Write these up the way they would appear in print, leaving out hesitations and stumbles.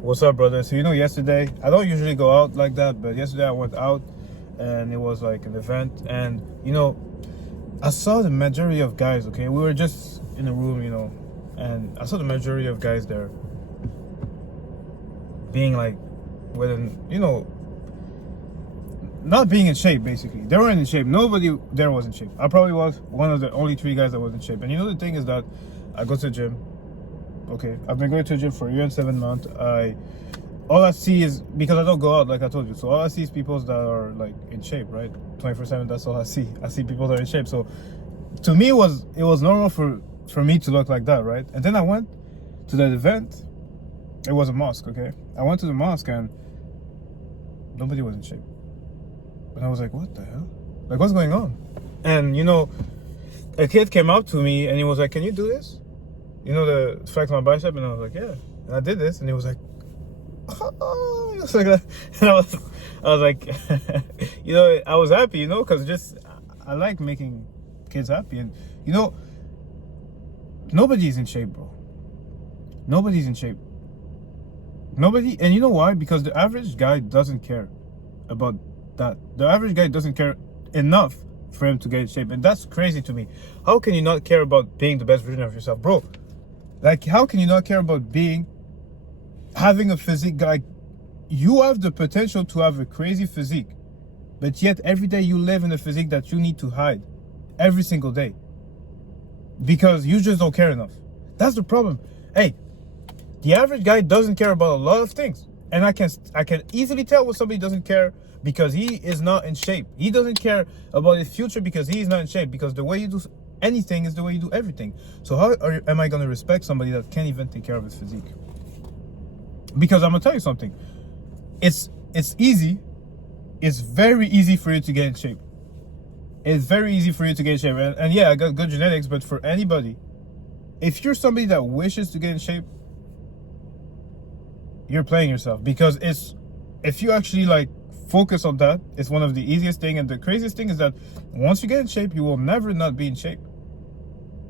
What's up, brother? So, yesterday, I don't usually go out like that, but yesterday I went out and it was like an event. And, I saw the majority of guys, okay? We were just in a room, and I saw the majority of guys there being like, not being in shape, basically. They weren't in shape. Nobody there was in shape. I probably was one of the only 3 guys that was in shape. And the thing is that I go to the gym. Okay, I've been going to the gym for a year and 7 months. All I see is, because I don't go out like I told you, so all I see is people that are like in shape, right? 24/7. That's all I see. I see people that are in shape. So to me, it was normal for me to look like that, right? And then I went to that event. It was a mosque. Okay, I went to the mosque and nobody was in shape. And I was like, what the hell? Like, what's going on? And a kid came up to me and he was like, can you do this? The flex my bicep? And I was like, yeah. And I did this, and he was like, oh, it was like that. And I was like, I was happy, because I like making kids happy. And nobody's in shape, bro. Nobody's in shape. Nobody. And you know why? Because the average guy doesn't care about that. The average guy doesn't care enough for him to get in shape. And that's crazy to me. How can you not care about being the best version of yourself, bro? Like, how can you not care about having a physique guy? You have the potential to have a crazy physique, but yet every day you live in a physique that you need to hide every single day because you just don't care enough. That's the problem. Hey, the average guy doesn't care about a lot of things. And I can easily tell when somebody doesn't care because he is not in shape. He doesn't care about his future because he is not in shape, because the way you do anything is the way you do everything. So how am I going to respect somebody that can't even take care of his physique? Because I'm going to tell you something. It's easy. It's very easy for you to get in shape. It's very easy for you to get in shape. And yeah, I got good genetics, but for anybody, if you're somebody that wishes to get in shape, you're playing yourself. Because if you actually focus on that, it's one of the easiest thing. And the craziest thing is that once you get in shape, you will never not be in shape.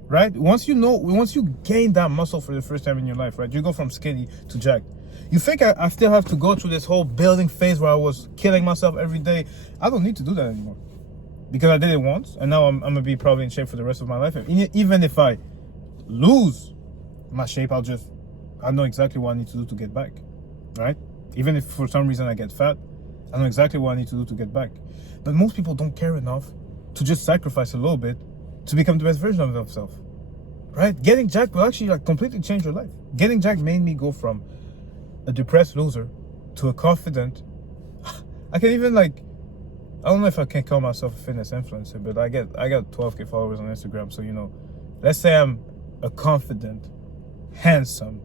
Right? Once you gain that muscle for the first time in your life, right? You go from skinny to jacked. You think I still have to go through this whole building phase where I was killing myself every day? I don't need to do that anymore. Because I did it once, and now I'm going to be probably in shape for the rest of my life. And even if I lose my shape, I know exactly what I need to do to get back. Right? Even if for some reason I get fat, I know exactly what I need to do to get back. But most people don't care enough to just sacrifice a little bit to become the best version of themselves. Right? Getting jacked will actually completely change your life. Getting jacked made me go from a depressed loser to a confident. I can even I don't know if I can call myself a fitness influencer, but I got 12K followers on Instagram. So let's say I'm a confident, handsome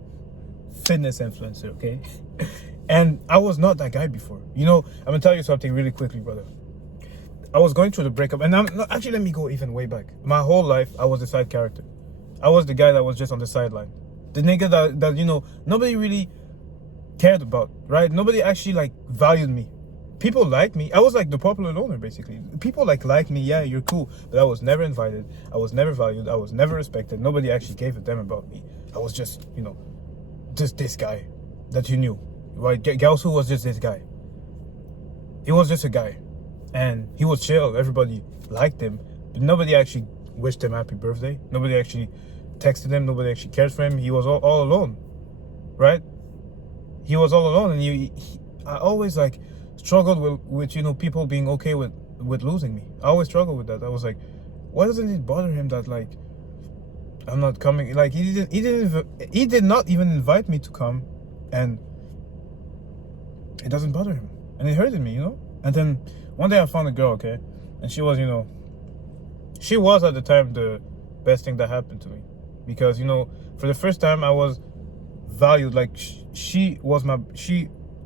fitness influencer, okay? And I was not that guy before. I'm gonna tell you something really quickly, brother. I was going through the breakup, and actually, let me go even way back. My whole life, I was the side character. I was the guy that was just on the sideline. The nigga that nobody really cared about, right? Nobody actually valued me. People liked me. I was like the popular loner, basically. People liked me. Yeah, you're cool, but I was never invited. I was never valued. I was never respected. Nobody actually gave a damn about me. I was just this guy that you knew, right? Gausu was just this guy. He was just a guy, and he was chill. Everybody liked him, but nobody actually wished him happy birthday. Nobody actually texted him. Nobody actually cared for him. He was all alone, right? He was all alone, and I always struggled with people being okay with losing me. I always struggled with that. I was like, why doesn't it bother him that I'm not coming? He did not even invite me to come, and it doesn't bother him, and it hurted me, And then one day I found a girl, okay, and she was, she was at the time the best thing that happened to me, because for the first time I was valued. She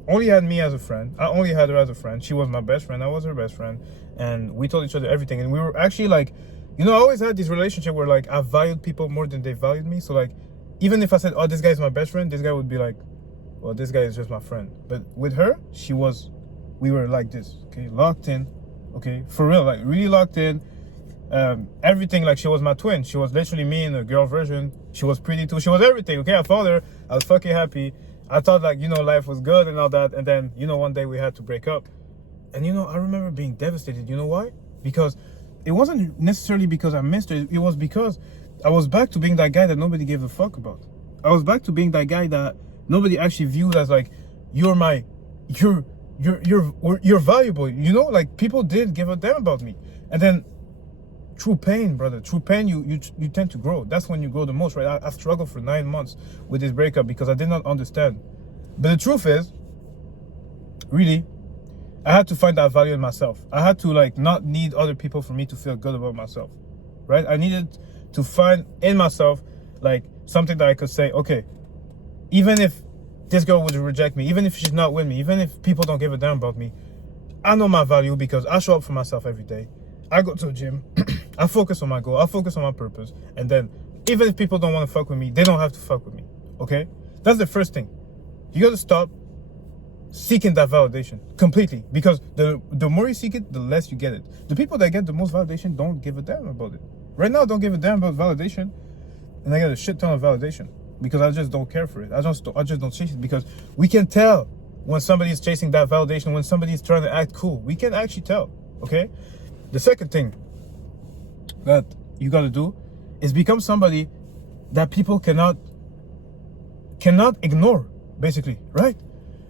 only had me as a friend. I only had her as a friend. She was my best friend. I was her best friend, and we told each other everything. And we were actually I always had this relationship where I valued people more than they valued me. So even if I said, oh, this guy's my best friend, this guy would be like, well, this guy is just my friend. But with her, we were like this, okay, locked in, okay, for real, really locked in. Everything, she was my twin. She was literally me in a girl version. She was pretty too. She was everything, okay? I found her. I was fucking happy. I thought like, life was good and all that. And then, one day we had to break up. And, I remember being devastated. You know why? Because it wasn't necessarily because I missed her. It was because I was back to being that guy that nobody gave a fuck about. I was back to being that guy that nobody actually viewed as like, you're valuable. Like people did give a damn about me. And then through pain, brother, through pain, you tend to grow. That's when you grow the most, right? I struggled for 9 months with this breakup because I did not understand. But the truth is, really, I had to find that value in myself. I had to like not need other people for me to feel good about myself, right? I needed to find in myself like something that I could say, okay, even if this girl would reject me, even if she's not with me, even if people don't give a damn about me, I know my value because I show up for myself every day. I go to the gym. I focus on my goal. I focus on my purpose. And then even if people don't want to fuck with me, they don't have to fuck with me. Okay? That's the first thing. You got to stop seeking that validation completely, because the more you seek it, the less you get it. The people that get the most validation don't give a damn about it. Right now, I don't give a damn about validation, and I get a shit ton of validation because I just don't care for it. I just don't chase it, because we can tell when somebody is chasing that validation, when somebody is trying to act cool. We can actually tell. Okay? The second thing that you got to do is become somebody that people cannot ignore, basically, right?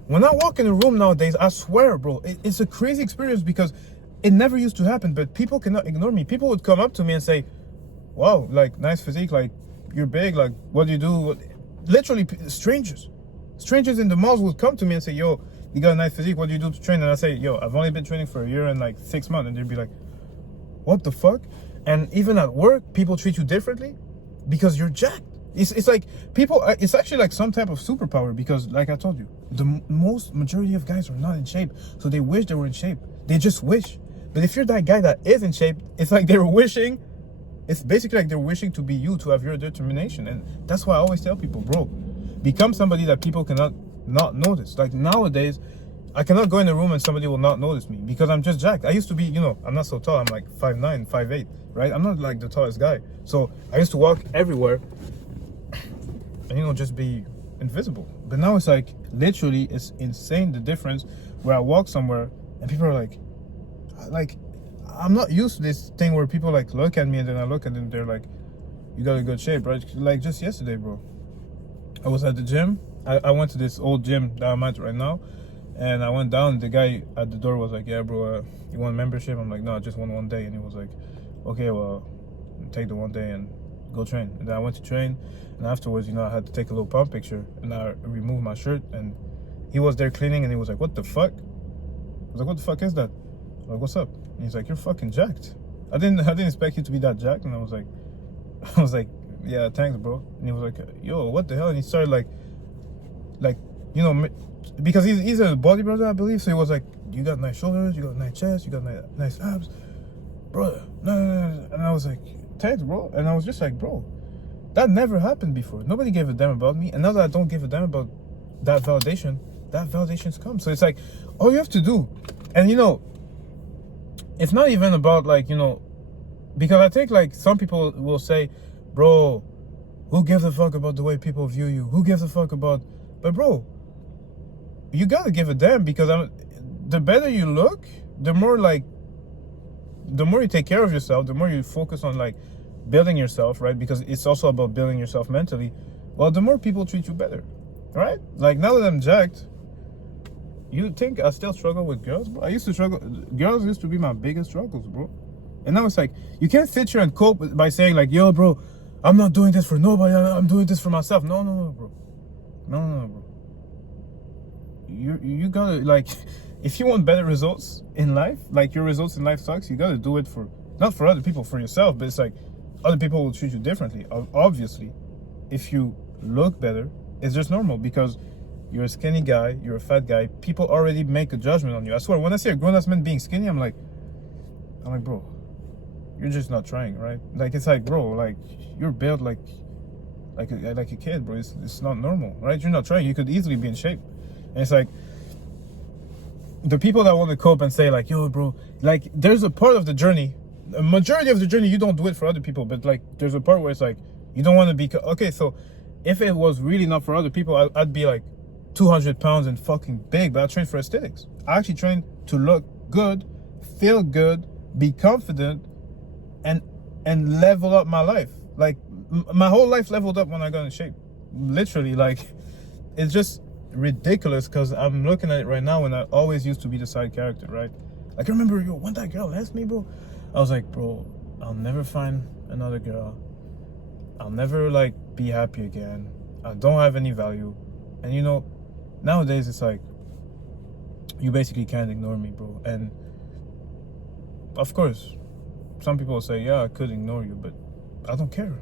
When I walk in a room nowadays, I swear, bro, it's a crazy experience because it never used to happen, but people cannot ignore me. People would come up to me and say, wow, like, nice physique, like, you're big, like, what do you do? Literally, strangers in the malls would come to me and say, yo, you got a nice physique, what do you do to train? And I say, yo, I've only been training for a year and like 6 months. And they'd be like, what the fuck? And even at work, people treat you differently because you're jacked. It's like people, it's actually like some type of superpower, because like I told you, the majority of guys are not in shape. So they wish they were in shape. They just wish. But if you're that guy that is in shape, it's like they're wishing. It's basically like they're wishing to be you, to have your determination. And that's why I always tell people, bro, become somebody that people cannot not notice. Like nowadays, I cannot go in a room and somebody will not notice me because I'm just jacked. I used to be, I'm not so tall. I'm like 5'9", 5'8", right? I'm not like the tallest guy. So I used to walk everywhere and, just be invisible. But now it's like, literally, it's insane the difference where I walk somewhere and people are like, I'm not used to this thing where people like look at me and then I look at them, they're like, you got a good shape, right? Like just yesterday, bro, I was at the gym. I went to this old gym that I'm at right now, and I went down. The guy at the door was like, yeah, bro, you want membership? I'm like, no, I just want one day. And he was like, okay, well, take the one day and go train. And then I went to train, and afterwards, I had to take a little pump picture, and I removed my shirt, and he was there cleaning, and he was like, what the fuck? I was like, what the fuck is that? I'm like, what's up? And he's like, you're fucking jacked. I didn't expect you to be that jacked. And I was like, yeah, thanks, bro. And he was like, yo, what the hell? And he started like, because he's a bodybuilder, I believe. So he was like, you got nice shoulders, you got nice chest, you got nice abs, bro. No. And I was like, thanks, bro. And I was just like, bro, that never happened before. Nobody gave a damn about me. And now that I don't give a damn about that validation's come. So it's like, all you have to do, and it's not even about like, because I think like some people will say, bro, who gives a fuck about the way people view you? Who gives a fuck about, but bro, you gotta give a damn, because the better you look, the more you take care of yourself, the more you focus on like building yourself, right? Because it's also about building yourself mentally. Well, the more people treat you better, right? Like now that I'm jacked, you think I still struggle with girls, bro? I used to struggle. Girls used to be my biggest struggles, bro. And now it's like, you can't sit here and cope by saying like, yo, bro, I'm not doing this for nobody. I'm doing this for myself. No, bro. No, bro. You gotta, like, if you want better results in life, like your results in life sucks, you gotta do it not for other people, for yourself. But it's like, other people will treat you differently. Obviously, if you look better, it's just normal, because you're a skinny guy, you're a fat guy, people already make a judgment on you. I swear, when I see a grown-ass man being skinny, I'm like, bro, you're just not trying, right? Like, it's like, bro, like, you're built like a kid, bro. It's not normal, right? You're not trying. You could easily be in shape. And it's like, the people that want to cope and say like, yo, bro, like, there's a part of the journey, a majority of the journey, you don't do it for other people, but like, there's a part where it's like, you don't want to be, okay, so if it was really not for other people, I'd be like, 200 pounds and fucking big, but I train for aesthetics. I actually train to look good, feel good, be confident, and level up my life. Like my whole life leveled up when I got in shape. Literally, like it's just ridiculous because I'm looking at it right now and I always used to be the side character, right? Like I remember, when that girl asked me, bro, I was like, bro, I'll never find another girl. I'll never like be happy again. I don't have any value. And you know, nowadays it's like you basically can't ignore me, bro. And of course, some people will say, yeah, I could ignore you, but I don't care.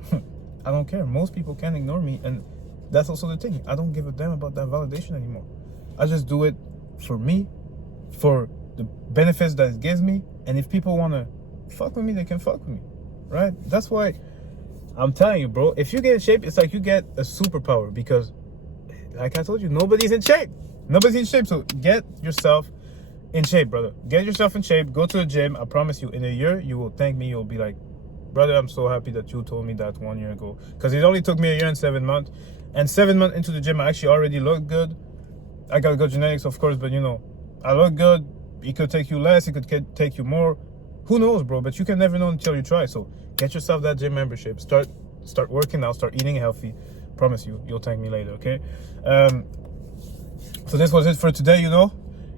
I don't care. Most people can't ignore me, and that's also the thing. I don't give a damn about that validation anymore. I just do it for me, for the benefits that it gives me, and if people want to fuck with me, they can fuck with me, right? That's why I'm telling you, bro, if you get in shape, it's like you get a superpower because, like I told you, nobody's in shape. Nobody's in shape, so get yourself in shape, brother. Get yourself in shape. Go to the gym. I promise you, in a year, you will thank me. You'll be like, brother, I'm so happy that you told me that 1 year ago. Because it only took me a year and 7 months. And 7 months into the gym, I actually already look good. I got good genetics, of course, but you know, I look good. It could take you less. It could take you more. Who knows, bro? But you can never know until you try. So get yourself that gym membership. Start working out. Start eating healthy. Promise you, you'll thank me later, okay? So this was it for today, you know.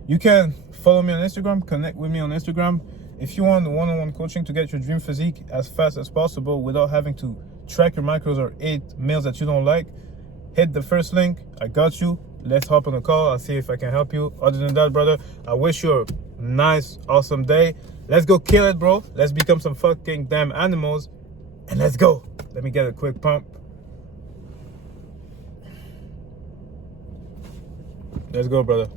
You can follow me on Instagram, connect with me on Instagram. If you want one-on-one coaching to get your dream physique as fast as possible without having to track your macros or eat meals that you don't like, hit the first link. I got you. Let's hop on a call. I'll see if I can help you. Other than that, brother, I wish you a nice, awesome day. Let's go kill it, bro. Let's become some fucking damn animals. And let's go. Let me get a quick pump. Let's go, brother.